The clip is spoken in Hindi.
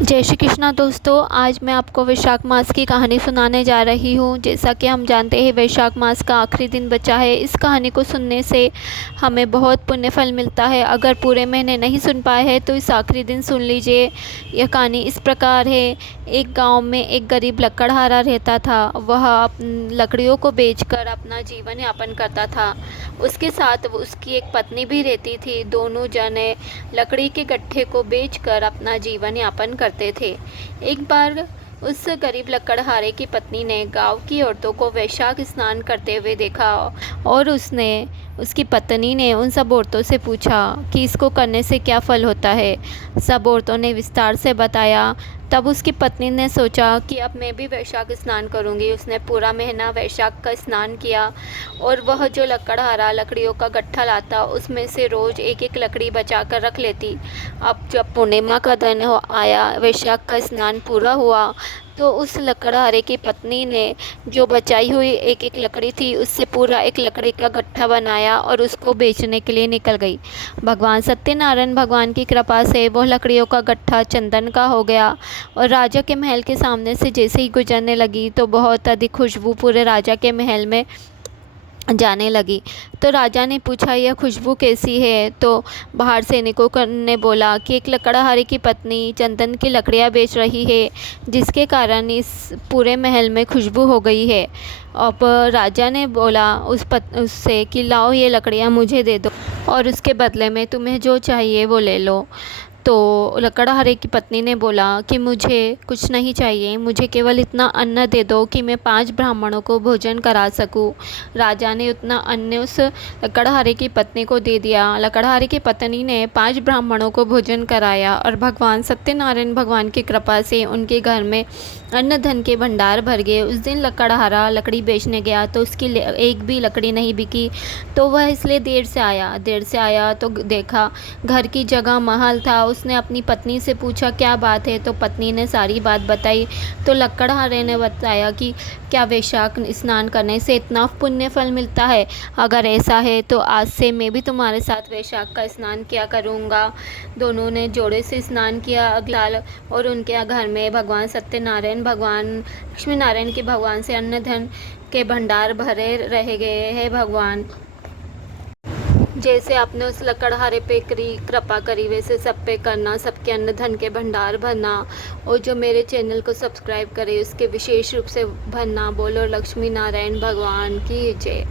जय श्री कृष्णा दोस्तों। आज मैं आपको वैशाख मास की कहानी सुनाने जा रही हूँ। जैसा कि हम जानते हैं वैशाख मास का आखिरी दिन बचा है। इस कहानी को सुनने से हमें बहुत पुण्य फल मिलता है। अगर पूरे महीने नहीं सुन पाए हैं तो इस आखिरी दिन सुन लीजिए। यह कहानी इस प्रकार है। एक गांव में एक गरीब लकड़हारा रहता था। वह लकड़ियों को बेचकर अपना जीवन यापन करता था। उसके साथ उसकी एक पत्नी भी रहती थी। दोनों जने लकड़ी के गट्ठे को बेचकर अपना जीवन यापन करते थे। एक बार उस गरीब लकड़हारे की पत्नी ने गांव की औरतों को वैशाख स्नान करते हुए देखा और उसकी पत्नी ने उन सब औरतों से पूछा कि इसको करने से क्या फल होता है। सब औरतों ने विस्तार से बताया। तब उसकी पत्नी ने सोचा कि अब मैं भी वैशाख स्नान करूंगी। उसने पूरा महीना वैशाख का स्नान किया और वह जो लकड़हारा लकड़ियों का गट्ठा लाता उसमें से रोज़ एक एक लकड़ी बचा कर रख लेती। अब जब पूर्णिमा का दिन आया, वैशाख का स्नान पूरा हुआ, तो उस लकड़हारे की पत्नी ने जो बचाई हुई एक एक लकड़ी थी उससे पूरा एक लकड़ी का गट्ठा बनाया और उसको बेचने के लिए निकल गई। भगवान सत्यनारायण भगवान की कृपा से वह लकड़ियों का गट्ठा चंदन का हो गया और राजा के महल के सामने से जैसे ही गुजरने लगी तो बहुत अधिक खुशबू पूरे राजा के महल में जाने लगी। तो राजा ने पूछा, यह खुशबू कैसी है? तो बाहर सैनिकों ने बोला कि एक लकड़हारे की पत्नी चंदन की लकड़ियाँ बेच रही है, जिसके कारण इस पूरे महल में खुशबू हो गई है। अब राजा ने बोला उससे कि लाओ ये लकड़ियाँ मुझे दे दो और उसके बदले में तुम्हें जो चाहिए वो ले लो। तो लकड़हारे की पत्नी ने बोला कि मुझे कुछ नहीं चाहिए, मुझे केवल इतना अन्न दे दो कि मैं 5 ब्राह्मणों को भोजन करा सकूं। राजा ने उतना अन्न उस लकड़हारे की पत्नी को दे दिया। लकड़हारे की पत्नी ने 5 ब्राह्मणों को भोजन कराया और भगवान सत्यनारायण भगवान की कृपा से उनके घर में अन्न धन के भंडार भर गए। उस दिन लकड़हारा लकड़ी बेचने गया तो उसकी एक भी लकड़ी नहीं बिकी। तो वह इसलिए देर से आया तो देखा घर की जगह महल था। उसने अपनी पत्नी से पूछा क्या बात है, तो पत्नी ने सारी बात बताई। तो लकड़हारे ने बताया कि क्या वैशाख स्नान करने से इतना पुण्य फल मिलता है? अगर ऐसा है तो आज से मैं भी तुम्हारे साथ वैशाख का स्नान किया करूँगा। दोनों ने जोड़े से स्नान किया। अगला और उनके घर में भगवान सत्यनारायण भगवान लक्ष्मी नारायण के भगवान से अन्न धन के भंडार भरे रह गए हैं। भगवान जैसे आपने उस लकड़हारे पे कृपा करी वैसे सब पे करना, सबके अन्न धन के भंडार भरना और जो मेरे चैनल को सब्सक्राइब करे उसके विशेष रूप से भरना। बोलो लक्ष्मी नारायण भगवान की जय।